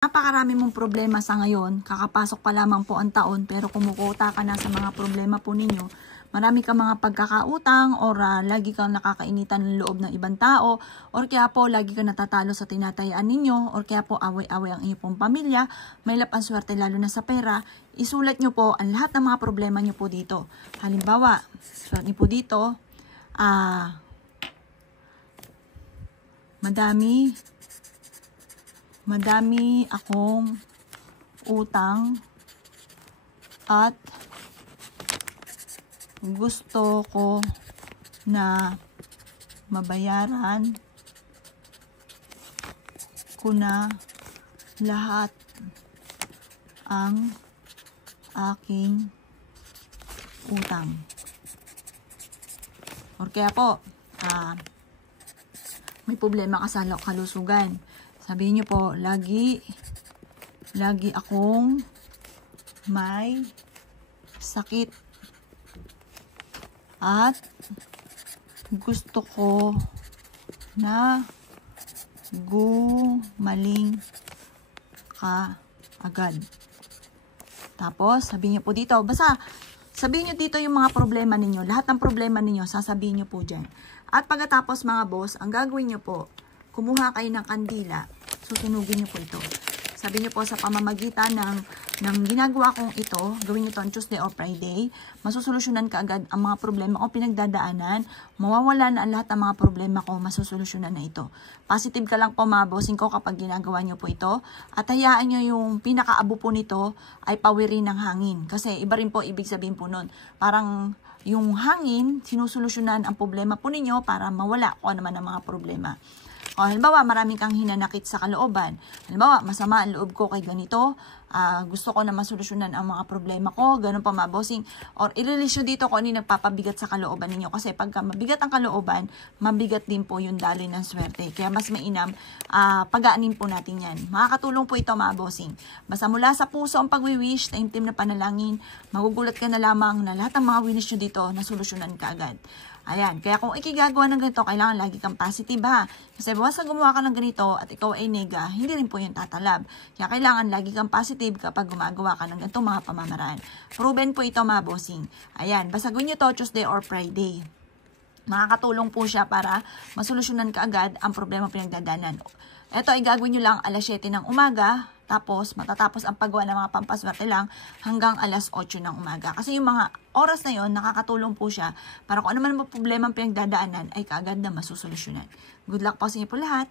Napakarami mong problema sa ngayon, kakapasok pa lamang po ang taon pero kumukuta ka na sa mga problema po ninyo. Marami kang mga pagkakautang or lagi kang nakakainitan ng loob ng ibang tao or kaya po lagi kang natatalo sa tinatayaan ninyo or kaya po away-away ang inyong pong pamilya, may lapang swerte lalo na sa pera. Isulat nyo po ang lahat ng mga problema nyo po dito. Halimbawa, sulat nyo po dito, madami akong utang at gusto ko na mabayaran ko na lahat ang aking utang. Or kaya po, may problema ka sa kalusugan. Sabihin nyo po, lagi akong may sakit at gusto ko na gumaling ka agad. Tapos, sabihin nyo po dito, sabihin nyo dito yung mga problema ninyo. Lahat ng problema ninyo, sasabihin nyo po dyan. At pagkatapos mga boss, ang gagawin nyo po, kumuha kayo ng kandila, susunugin nyo po ito. Sabi nyo po sa pamamagitan ng ginagawa kong ito, gawin nyo ito on Tuesday or Friday, masusolusyonan ka agad ang mga problema ko pinagdadaanan, mawawala na ang lahat ng mga problema ko, masusolusyonan na ito. Positive ka lang po mga bossing ko kapag ginagawa nyo po ito, at hayaan nyo yung pinakaabo po nito ay pawirin ng hangin. Kasi iba rin po ibig sabihin po nun. Parang yung hangin, sinusolusyonan ang problema po ninyo para mawala kung ano man ang mga problema. O, halimbawa, marami kang hinanakit sa kalooban. Halimbawa, masama ang loob ko kay ganito. Gusto ko na masolusyonan ang mga problema ko. Ganun pa mga bossing. Or i-release nyo dito kung ano yung nagpapabigat sa kalooban ninyo. Kasi pagka mabigat ang kalooban, mabigat din po yung daloy ng swerte. Kaya mas mainam, pagaanin po natin yan. Makakatulong po ito mga bossing. Basta mula sa puso ang pagwi-wish, taimtim na panalangin, magugulat ka na lamang na lahat ng mga wish nyo dito, nasolusyonan ka agad. Ayan, kaya kung ikigagawa ng ganito, kailangan lagi kang positive ha. Kasi basta gumawa ka ng ganito at ikaw ay nega, hindi rin po yung tatalab. Kaya kailangan lagi kang positive kapag gumagawa ka ng ganitong mga pamamaraan. Proven po ito mga bossing. Ayan, basta gawin nyo to Tuesday or Friday. Makakatulong po siya para masolusyonan ka agad ang problema pinagdadanan. Ito ay gagawin nyo lang alas 7 ng umaga. Tapos, matatapos ang paggawa ng mga pampaswerte lang hanggang alas 8 ng umaga. Kasi yung mga oras na yon nakakatulong po siya para kung ano man ang problema ang pinagdadaanan ay kaagad na masusolusyonan. Good luck po sa inyo po lahat!